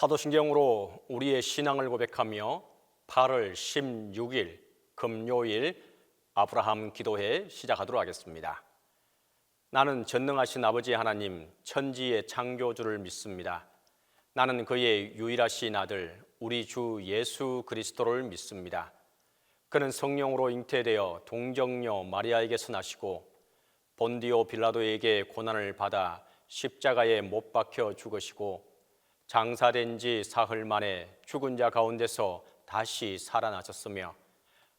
사도신경으로 우리의 신앙을 고백하며 8월 16일 금요일 아브라함 기도회 시작하도록 하겠습니다. 나는 전능하신 아버지 하나님 천지의 창조주를 믿습니다. 나는 그의 유일하신 아들 우리 주 예수 그리스도를 믿습니다. 그는 성령으로 잉태되어 동정녀 마리아에게서 나시고 본디오 빌라도에게 고난을 받아 십자가에 못 박혀 죽으시고 장사된 지 사흘 만에 죽은 자 가운데서 다시 살아나셨으며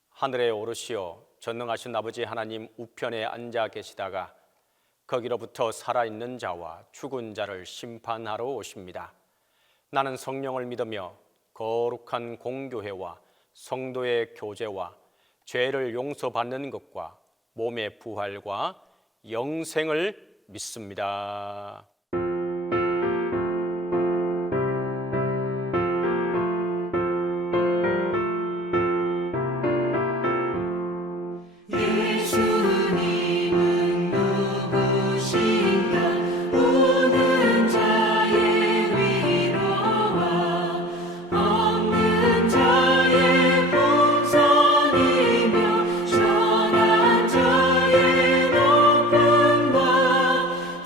하늘에 오르시어 전능하신 아버지 하나님 우편에 앉아 계시다가 거기로부터 살아있는 자와 죽은 자를 심판하러 오십니다. 나는 성령을 믿으며 거룩한 공교회와 성도의 교제와 죄를 용서받는 것과 몸의 부활과 영생을 믿습니다.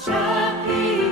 잡히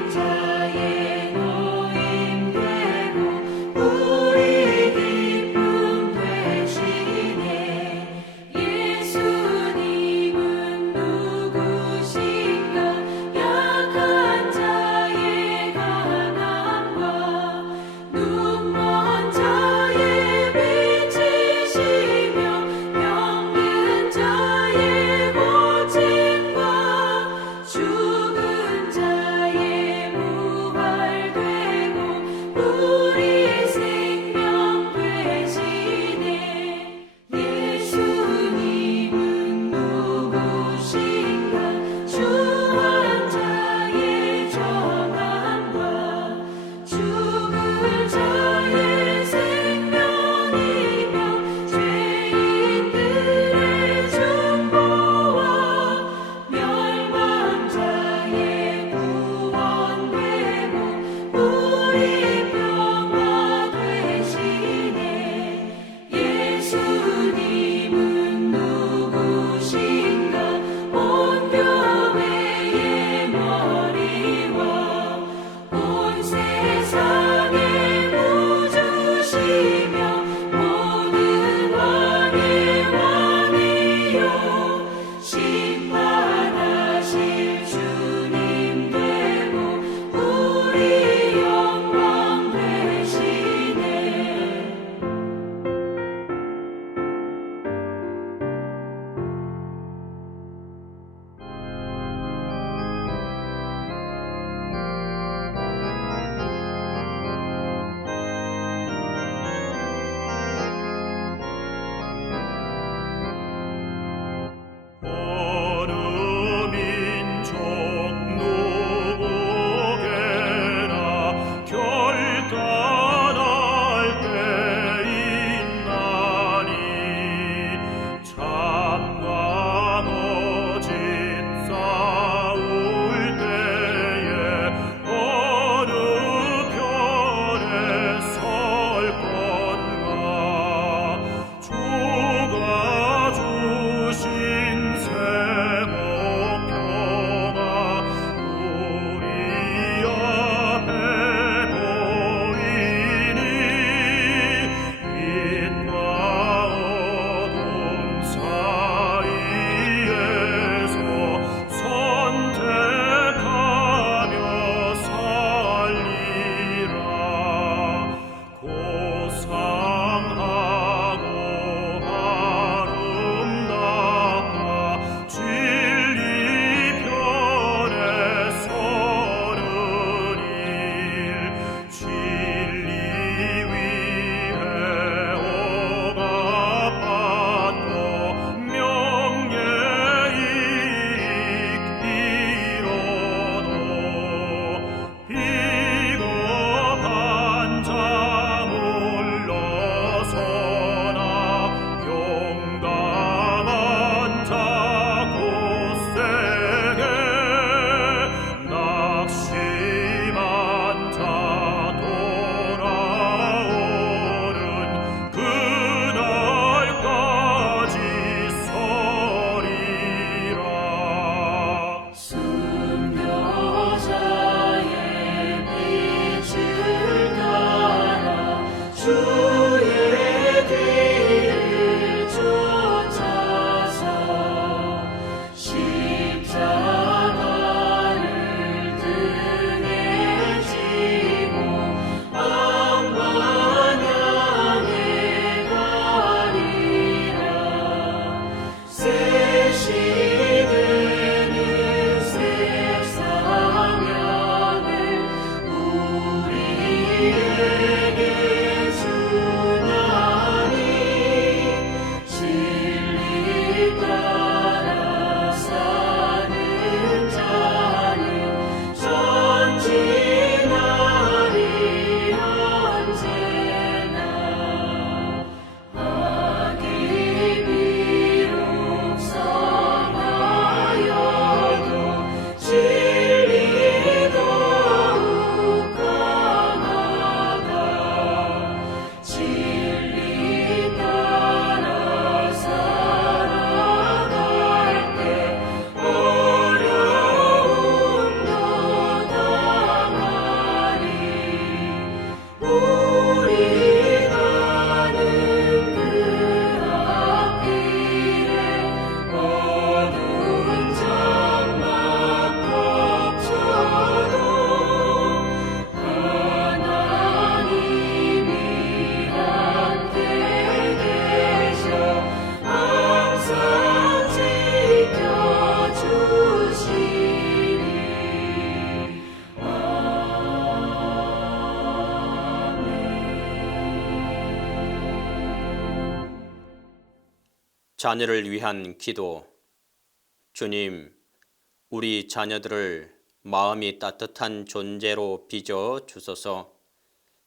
자녀를 위한 기도. 주님, 우리 자녀들을 마음이 따뜻한 존재로 빚어 주소서.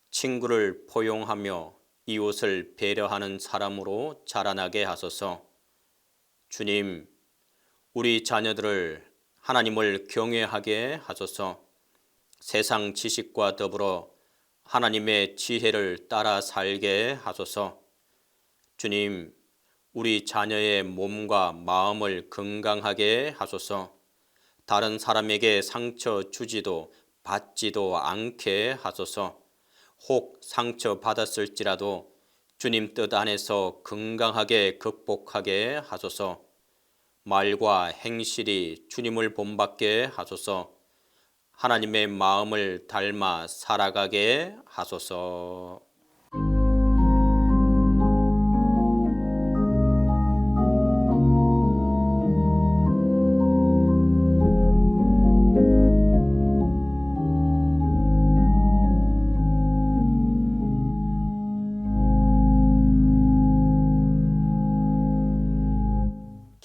친구를 포용하며 이웃을 배려하는 사람으로 자라나게 하소서. 주님, 우리 자녀들을 하나님을 경외하게 하소서. 세상 지식과 더불어 하나님의 지혜를 따라 살게 하소서. 주님, 우리 자녀의 몸과 마음을 건강하게 하소서. 다른 사람에게 상처 주지도 받지도 않게 하소서. 혹 상처 받았을지라도 주님 뜻 안에서 건강하게 극복하게 하소서. 말과 행실이 주님을 본받게 하소서. 하나님의 마음을 닮아 살아가게 하소서.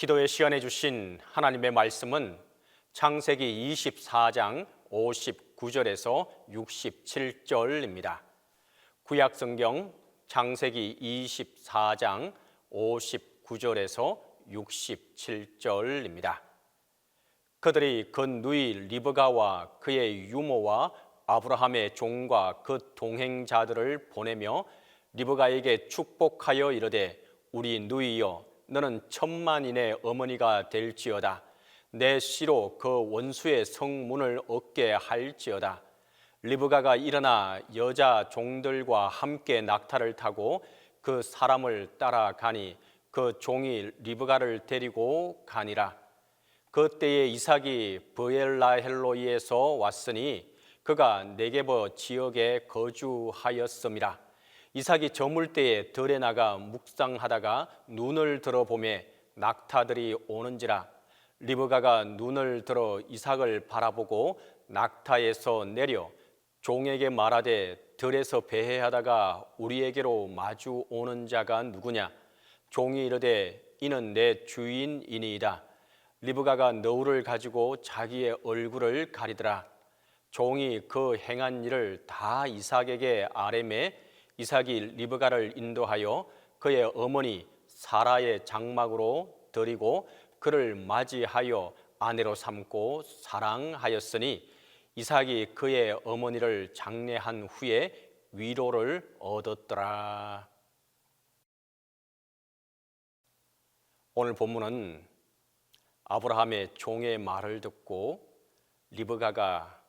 기도의 시간에 주신 하나님의 말씀은 창세기 24장 59절에서 67절입니다. 구약 성경 창세기 24장 59절에서 67절입니다. 그들이 그 누이 리브가와 그의 유모와 아브라함의 종과 그 동행자들을 보내며 리브가에게 축복하여 이르되 우리 누이여 너는 천만인의 어머니가 될지어다. 내 씨로 그 원수의 성문을 얻게 할지어다. 리브가가 일어나 여자 종들과 함께 낙타를 타고 그 사람을 따라가니 그 종이 리브가를 데리고 가니라. 그때에 이삭이 브엘라헬로이에서 왔으니 그가 네게버 지역에 거주하였음이라. 이삭이 저물 때에 들에 나가 묵상하다가 눈을 들어 보매 낙타들이 오는지라. 리브가가 눈을 들어 이삭을 바라보고 낙타에서 내려 종에게 말하되 들에서 배회하다가 우리에게로 마주 오는 자가 누구냐? 종이 이르되 이는 내 주인이니이다. 리브가가 너울을 가지고 자기의 얼굴을 가리더라. 종이 그 행한 일을 다 이삭에게 아뢰매 이삭이 리브가를 인도하여 그의 어머니 사라의 장막으로 들이고 그를 맞이하여 아내로 삼고 사랑하였으니 이삭이 그의 어머니를 장례한 후에 위로를 얻었더라. 오늘 본문은 아브라함의 종의 말을 듣고 리브가가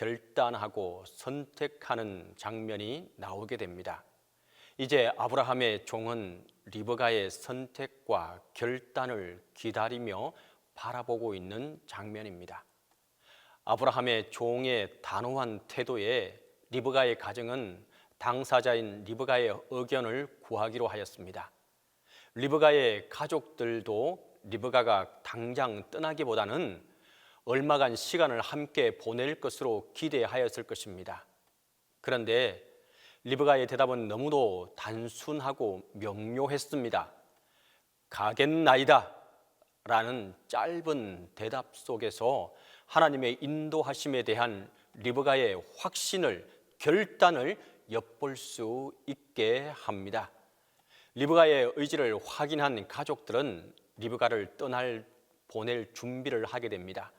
결단하고 선택하는 장면이 나오게 됩니다. 이제 아브라함의 종은 리브가의 선택과 결단을 기다리며 바라보고 있는 장면입니다. 아브라함의 종의 단호한 태도에 리브가의 가정은 당사자인 리브가의 의견을 구하기로 하였습니다. 리브가의 가족들도 리브가가 당장 떠나기보다는 얼마간 시간을 함께 보낼 것으로 기대하였을 것입니다. 그런데 리브가의 대답은 너무도 단순하고 명료했습니다. 가겠나이다 라는 짧은 대답 속에서 하나님의 인도하심에 대한 리브가의 확신을, 결단을 엿볼 수 있게 합니다. 리브가의 의지를 확인한 가족들은 리브가를 보낼 준비를 하게 됩니다.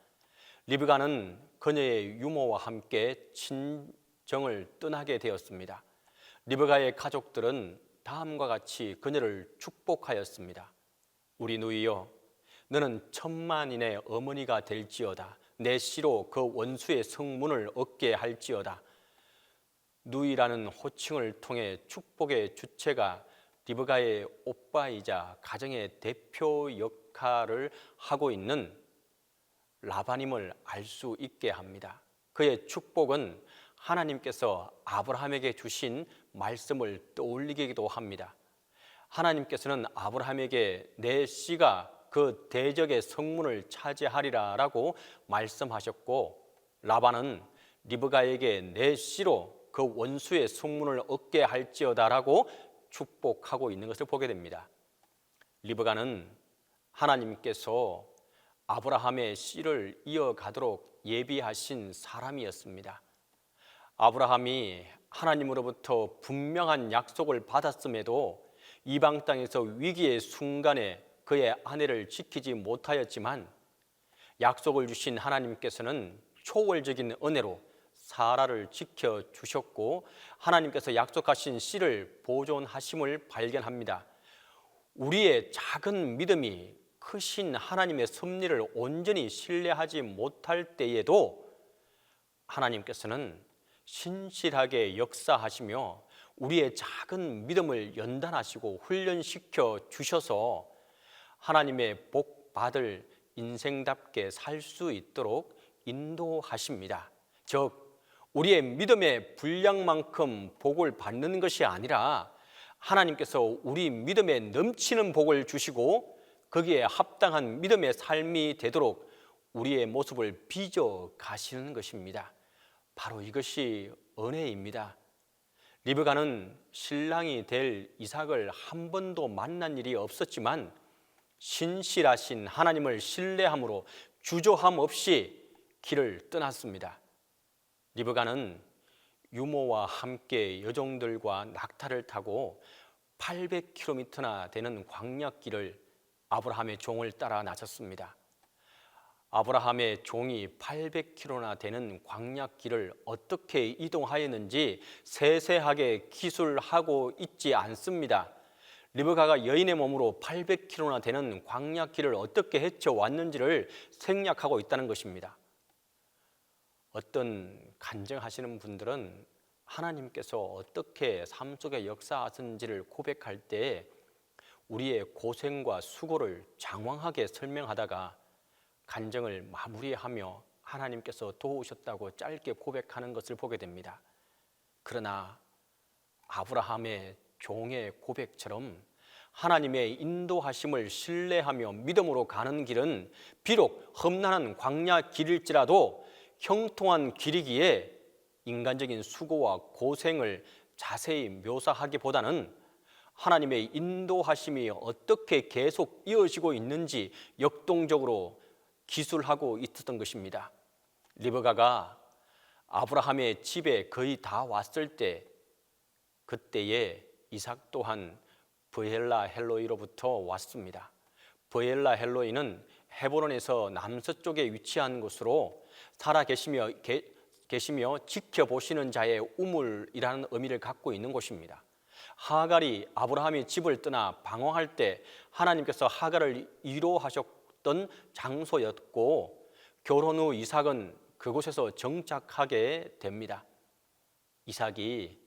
리브가는 그녀의 유모와 함께 친정을 떠나게 되었습니다. 리브가의 가족들은 다음과 같이 그녀를 축복하였습니다. 우리 누이여, 너는 천만인의 어머니가 될지어다. 내 씨로 그 원수의 성문을 얻게 할지어다. 누이라는 호칭을 통해 축복의 주체가 리브가의 오빠이자 가정의 대표 역할을 하고 있는 라반임을 알 수 있게 합니다. 그의 축복은 하나님께서 아브라함에게 주신 말씀을 떠올리기도 합니다. 하나님께서는 아브라함에게 내 씨가 그 대적의 성문을 차지하리라 라고 말씀하셨고, 라반은 리브가에게 내 씨로 그 원수의 성문을 얻게 할지어다 라고 축복하고 있는 것을 보게 됩니다. 리브가는 하나님께서 아브라함의 씨를 이어가도록 예비하신 사람이었습니다. 아브라함이 하나님으로부터 분명한 약속을 받았음에도 이방 땅에서 위기의 순간에 그의 아내를 지키지 못하였지만 약속을 주신 하나님께서는 초월적인 은혜로 사라를 지켜주셨고 하나님께서 약속하신 씨를 보존하심을 발견합니다. 우리의 작은 믿음이 크신 하나님의 섭리를 온전히 신뢰하지 못할 때에도 하나님께서는 신실하게 역사하시며 우리의 작은 믿음을 연단하시고 훈련시켜 주셔서 하나님의 복 받을 인생답게 살 수 있도록 인도하십니다. 즉 우리의 믿음의 분량만큼 복을 받는 것이 아니라 하나님께서 우리 믿음에 넘치는 복을 주시고 거기에 합당한 믿음의 삶이 되도록 우리의 모습을 빚어 가시는 것입니다. 바로 이것이 은혜입니다. 리브가는 신랑이 될 이삭을 한 번도 만난 일이 없었지만 신실하신 하나님을 신뢰함으로 주저함 없이 길을 떠났습니다. 리브가는 유모와 함께 여종들과 낙타를 타고 800km나 되는 광야길을 아브라함의 종을 따라 나섰습니다. 아브라함의 종이 800km나 되는 광야길을 어떻게 이동하였는지 세세하게 기술하고 있지 않습니다. 리브가가 여인의 몸으로 800km나 되는 광야길을 어떻게 헤쳐왔는지를 생략하고 있다는 것입니다. 어떤 간증하시는 분들은 하나님께서 어떻게 삶 속에 역사하신지를 고백할 때 우리의 고생과 수고를 장황하게 설명하다가 간증을 마무리하며 하나님께서 도우셨다고 짧게 고백하는 것을 보게 됩니다. 그러나 아브라함의 종의 고백처럼 하나님의 인도하심을 신뢰하며 믿음으로 가는 길은 비록 험난한 광야 길일지라도 형통한 길이기에 인간적인 수고와 고생을 자세히 묘사하기보다는 하나님의 인도하심이 어떻게 계속 이어지고 있는지 역동적으로 기술하고 있었던 것입니다. 리브가가 아브라함의 집에 거의 다 왔을 때 그때에 이삭 또한 브엘라 헬로이로부터 왔습니다. 브엘라 헬로이는 헤브론에서 남서쪽에 위치한 곳으로 살아계시며 지켜보시는 자의 우물이라는 의미를 갖고 있는 곳입니다. 하갈이 아브라함이 집을 떠나 방황할 때 하나님께서 하갈을 위로하셨던 장소였고 결혼 후 이삭은 그곳에서 정착하게 됩니다. 이삭이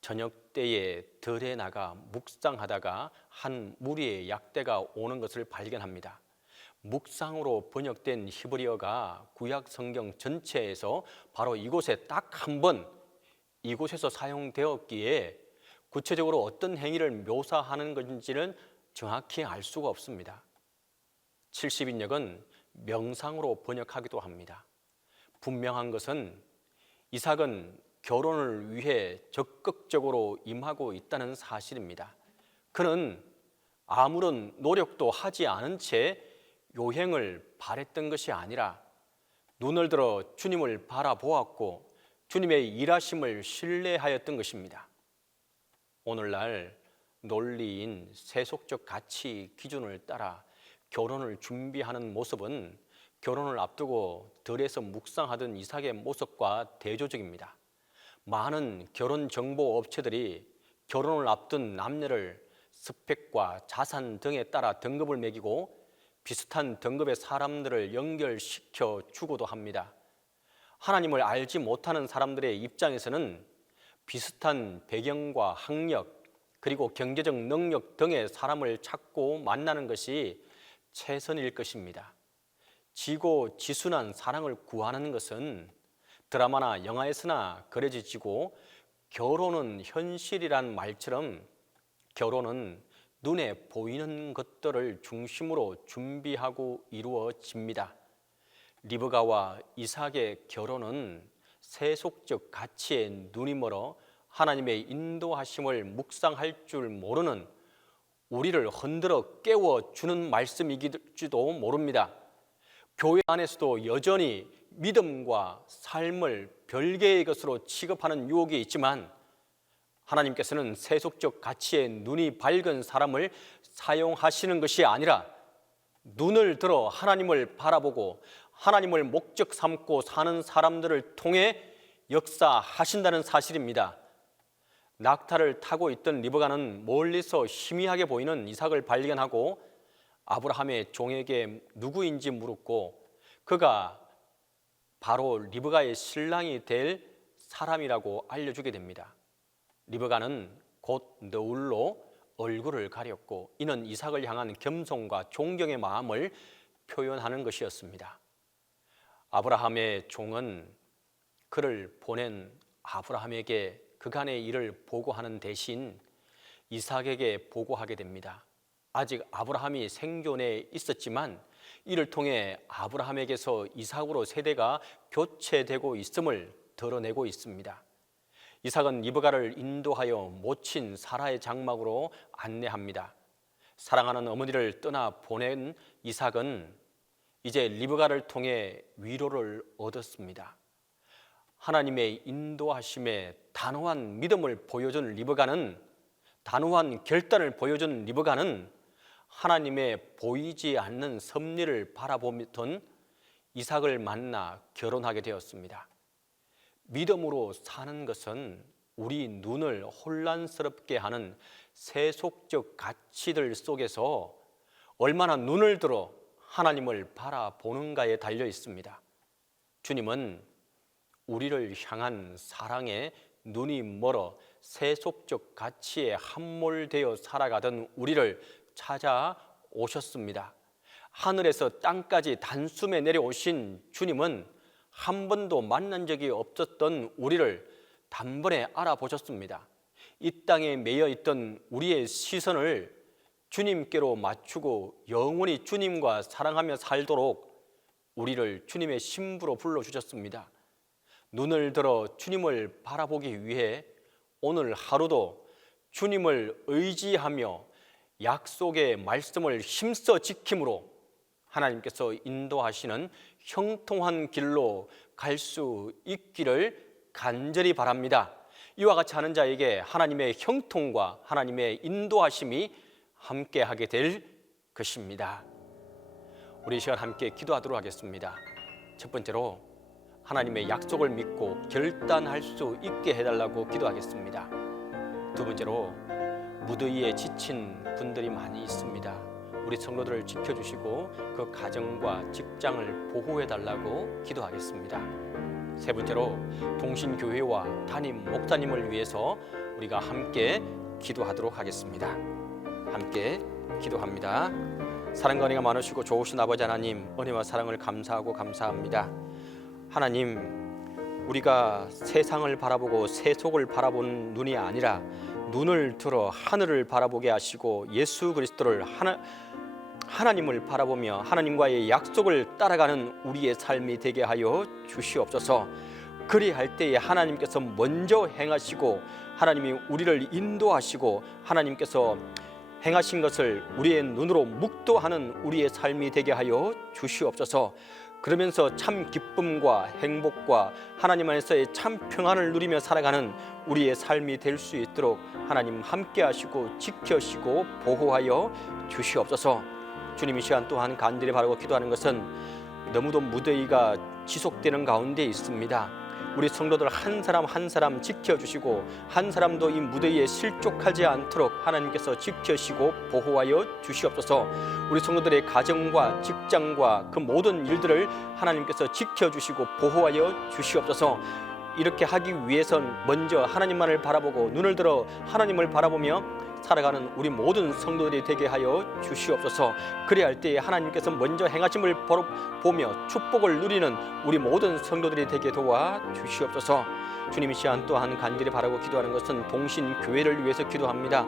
저녁 때에 들에 나가 묵상하다가 한 무리의 약대가 오는 것을 발견합니다. 묵상으로 번역된 히브리어가 구약 성경 전체에서 바로 이곳에 딱 한 번 이곳에서 사용되었기에 구체적으로 어떤 행위를 묘사하는 건지는 정확히 알 수가 없습니다. 70인역은 명상으로 번역하기도 합니다. 분명한 것은 이삭은 결혼을 위해 적극적으로 임하고 있다는 사실입니다. 그는 아무런 노력도 하지 않은 채 요행을 바랬던 것이 아니라 눈을 들어 주님을 바라보았고 주님의 일하심을 신뢰하였던 것입니다. 오늘날 논리인 세속적 가치 기준을 따라 결혼을 준비하는 모습은 결혼을 앞두고 들에서 묵상하던 이삭의 모습과 대조적입니다. 많은 결혼 정보 업체들이 결혼을 앞둔 남녀를 스펙과 자산 등에 따라 등급을 매기고 비슷한 등급의 사람들을 연결시켜 주고도 합니다. 하나님을 알지 못하는 사람들의 입장에서는 비슷한 배경과 학력 그리고 경제적 능력 등의 사람을 찾고 만나는 것이 최선일 것입니다. 지고지순한 사랑을 구하는 것은 드라마나 영화에서나 그려지고 결혼은 현실이란 말처럼 결혼은 눈에 보이는 것들을 중심으로 준비하고 이루어집니다. 리브가와 이삭의 결혼은 세속적 가치에 눈이 멀어 하나님의 인도하심을 묵상할 줄 모르는 우리를 흔들어 깨워주는 말씀이기도 모릅니다. 교회 안에서도 여전히 믿음과 삶을 별개의 것으로 취급하는 유혹이 있지만 하나님께서는 세속적 가치에 눈이 밝은 사람을 사용하시는 것이 아니라 눈을 들어 하나님을 바라보고 하나님을 목적 삼고 사는 사람들을 통해 역사하신다는 사실입니다. 낙타를 타고 있던 리브가는 멀리서 희미하게 보이는 이삭을 발견하고 아브라함의 종에게 누구인지 물었고 그가 바로 리브가의 신랑이 될 사람이라고 알려주게 됩니다. 리브가는 곧 너울로 얼굴을 가렸고 이는 이삭을 향한 겸손과 존경의 마음을 표현하는 것이었습니다. 아브라함의 종은 그를 보낸 아브라함에게 그간의 일을 보고하는 대신 이삭에게 보고하게 됩니다. 아직 아브라함이 생존해 있었지만 이를 통해 아브라함에게서 이삭으로 세대가 교체되고 있음을 드러내고 있습니다. 이삭은 리브가를 인도하여 모친 사라의 장막으로 안내합니다. 사랑하는 어머니를 떠나 보낸 이삭은 이제 리브가를 통해 위로를 얻었습니다. 하나님의 인도하심에 단호한 믿음을 보여준 리브가는, 단호한 결단을 보여준 리브가는 하나님의 보이지 않는 섭리를 바라보던 이삭을 만나 결혼하게 되었습니다. 믿음으로 사는 것은 우리 눈을 혼란스럽게 하는 세속적 가치들 속에서 얼마나 눈을 들어 하나님을 바라보는가에 달려 있습니다. 주님은 우리를 향한 사랑에 눈이 멀어 세속적 가치에 함몰되어 살아가던 우리를 찾아오셨습니다. 하늘에서 땅까지 단숨에 내려오신 주님은 한 번도 만난 적이 없었던 우리를 단번에 알아보셨습니다. 이 땅에 매여 있던 우리의 시선을 주님께로 맞추고 영원히 주님과 사랑하며 살도록 우리를 주님의 신부로 불러주셨습니다. 눈을 들어 주님을 바라보기 위해 오늘 하루도 주님을 의지하며 약속의 말씀을 힘써 지킴으로 하나님께서 인도하시는 형통한 길로 갈 수 있기를 간절히 바랍니다. 이와 같이 하는 자에게 하나님의 형통과 하나님의 인도하심이 함께하게 될 것입니다. 우리 이 시간 함께 기도하도록 하겠습니다. 첫 번째로 하나님의 약속을 믿고 결단할 수 있게 해달라고 기도하겠습니다. 두 번째로 무더위에 지친 분들이 많이 있습니다. 우리 성도들을 지켜주시고 그 가정과 직장을 보호해달라고 기도하겠습니다. 세 번째로 동신교회와 담임 목사님을 위해서 우리가 함께 기도하도록 하겠습니다. 함께 기도합니다. 사랑과 은혜가 많으시고 좋으신 아버지 하나님, 은혜와 사랑을 감사하고 감사합니다. 하나님, 우리가 세상을 바라보고 세속을 바라보는 눈이 아니라 눈을 들어 하늘을 바라보게 하시고 예수 그리스도를 하나님을 바라보며 하나님과의 약속을 따라가는 우리의 삶이 되게 하여 주시옵소서. 그리할 때에 하나님께서 먼저 행하시고 하나님이 우리를 인도하시고 하나님께서 행하신 것을 우리의 눈으로 묵도하는 우리의 삶이 되게 하여 주시옵소서. 그러면서 참 기쁨과 행복과 하나님 안에서의 참 평안을 누리며 살아가는 우리의 삶이 될 수 있도록 하나님 함께 하시고 지켜시고 보호하여 주시옵소서. 주님, 이 시간 또한 간절히 바라고 기도하는 것은 너무도 무더위가 지속되는 가운데 있습니다. 우리 성도들 한 사람 한 사람 지켜주시고 한 사람도 이 무더위에 실족하지 않도록 하나님께서 지켜시고 보호하여 주시옵소서. 우리 성도들의 가정과 직장과 그 모든 일들을 하나님께서 지켜주시고 보호하여 주시옵소서. 이렇게 하기 위해선 먼저 하나님만을 바라보고 눈을 들어 하나님을 바라보며 살아가는 우리 모든 성도들이 되게 하여 주시옵소서. 그리할 때에 하나님께서 먼저 행하심을 보며 축복을 누리는 우리 모든 성도들이 되게 도와 주시옵소서. 주님, 이 시간 또한 간절히 바라고 기도하는 것은 동신교회를 위해서 기도합니다.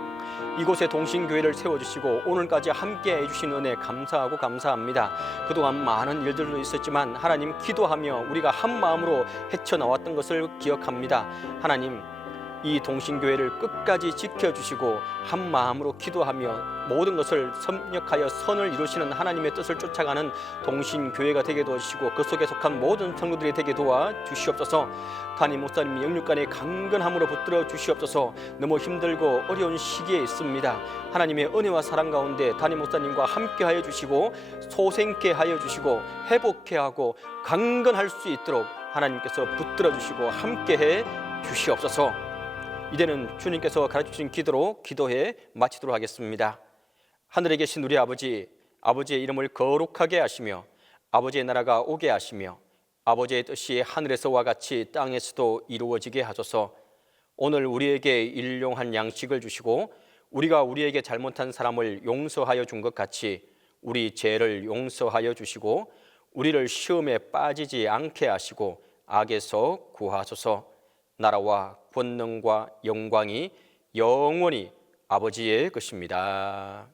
이곳에 동신교회를 세워주시고 오늘까지 함께 해주신 은혜 감사하고 감사합니다. 그동안 많은 일들도 있었지만 하나님, 기도하며 우리가 한 마음으로 헤쳐나왔던 것을 기억합니다. 하나님, 이 동신교회를 끝까지 지켜주시고 한 마음으로 기도하며 모든 것을 섭력하여 선을 이루시는 하나님의 뜻을 쫓아가는 동신교회가 되게 도와주시고 그 속에 속한 모든 성도들이 되게 도와주시옵소서. 담임 목사님 영육간의 강건함으로 붙들어 주시옵소서. 너무 힘들고 어려운 시기에 있습니다. 하나님의 은혜와 사랑 가운데 담임 목사님과 함께하여 주시고 소생케 하여 주시고 회복케 하고 강건할 수 있도록 하나님께서 붙들어 주시고 함께해 주시옵소서. 이제는 주님께서 가르쳐주신 기도로 기도해 마치도록 하겠습니다. 하늘에 계신 우리 아버지, 아버지의 이름을 거룩하게 하시며 아버지의 나라가 오게 하시며 아버지의 뜻이 하늘에서와 같이 땅에서도 이루어지게 하소서. 오늘 우리에게 일용할 양식을 주시고 우리가 우리에게 잘못한 사람을 용서하여 준 것 같이 우리 죄를 용서하여 주시고 우리를 시험에 빠지지 않게 하시고 악에서 구하소서. 나라와 권능과 영광이 영원히 아버지의 것입니다.